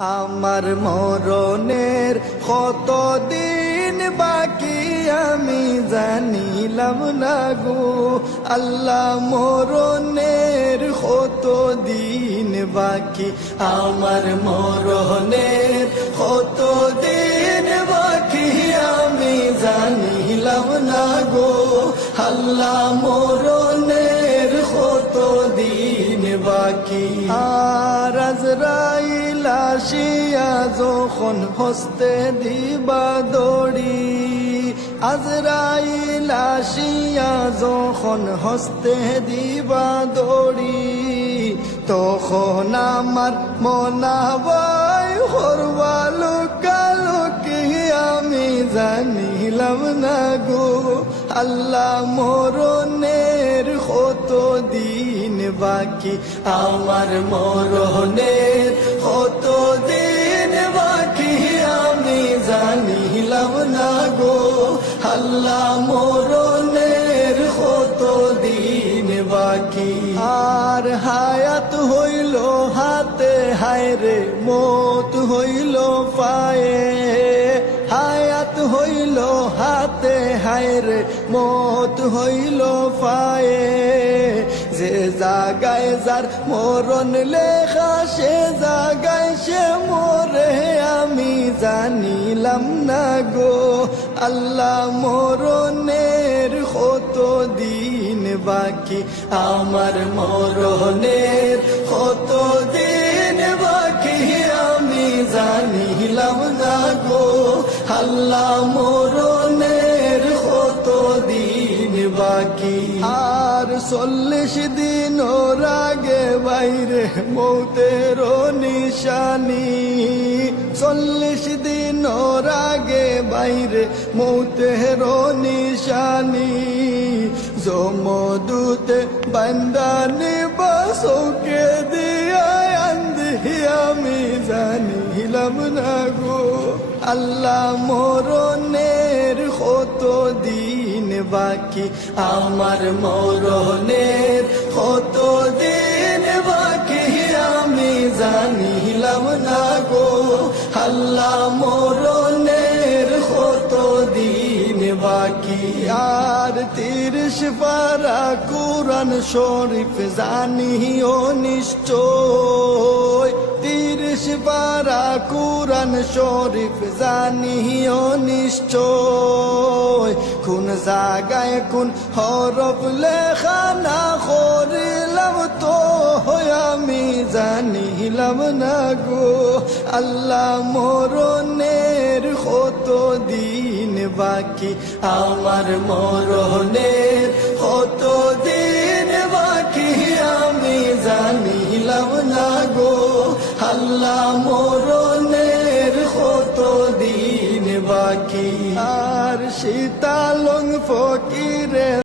আমার মরণের কত দিন বাকি আমি জানিলাম না গো আল্লাহ, মরণের কত দিন বাকি আমার মরণের কত দিন বাকি আমি জানিলাম না গো আল্লাহ, মরণের কত দিন বাকি। আর আজরাইল আসিয়া যখন হস্তে দিবা দড়ি, আজরাইল আসিয়া যখন হস্তে দিবা দড়ি, তখন আমার মনাবাই হরবা লোকালোকি আমি জানিলাম না গো আল্লাহ, মরণের কত দিন বাকি আমার মরণের কত দিন বাকি আমি জানিলাম না গো আল্লাহ, মরণের কত দিন বাকি। আর হায়াত হইল হাতে হায়রে মত হইল পায়ে, হায়াত হইল হাতে হায়রে মত হইল পায়ে, যে জাগায় যার মরণ লেখা সে জাগায় সে মরে আমি জানিলাম না গো আল্লাহ, মরণের কত দিন বাকি আমার মরণের কত দিন বাকি আমি জানিলাম না গো আল্লাহ, মরণের কত দিন বাকি। আর 40 দিন আগে বাইরে মৌতের নিশানি, 40 দিন আগে বাইরে মৌতের নিশানি, জমদূতে বান্দানি বাসকে দিয়া আন্ধি আমি জানিলাম না গো আল্লাহ, মরণের কত দিন বাকি আমার মরণের কত দিন বাকি আমি জানিলাম না গো আল্লাহ, মরণের কত দিন বাকি। আর 30 পারা কুরআন শরীফ জানিও নিশ্চয়, 30 পারা কুরআন শরীফ জানিও নিশ্চয়, কোন জায়গায় কোন হরফ লেখা না করিলাম তো আমি জানিলাম না গো আল্লাহ, মরণের কত দিন বাকি আমার মরণের কত দিন বাকি আমি জানিলাম না গো আল্লাহ, মরণের কত দিন বাকি। আর শীতালং ফকিরে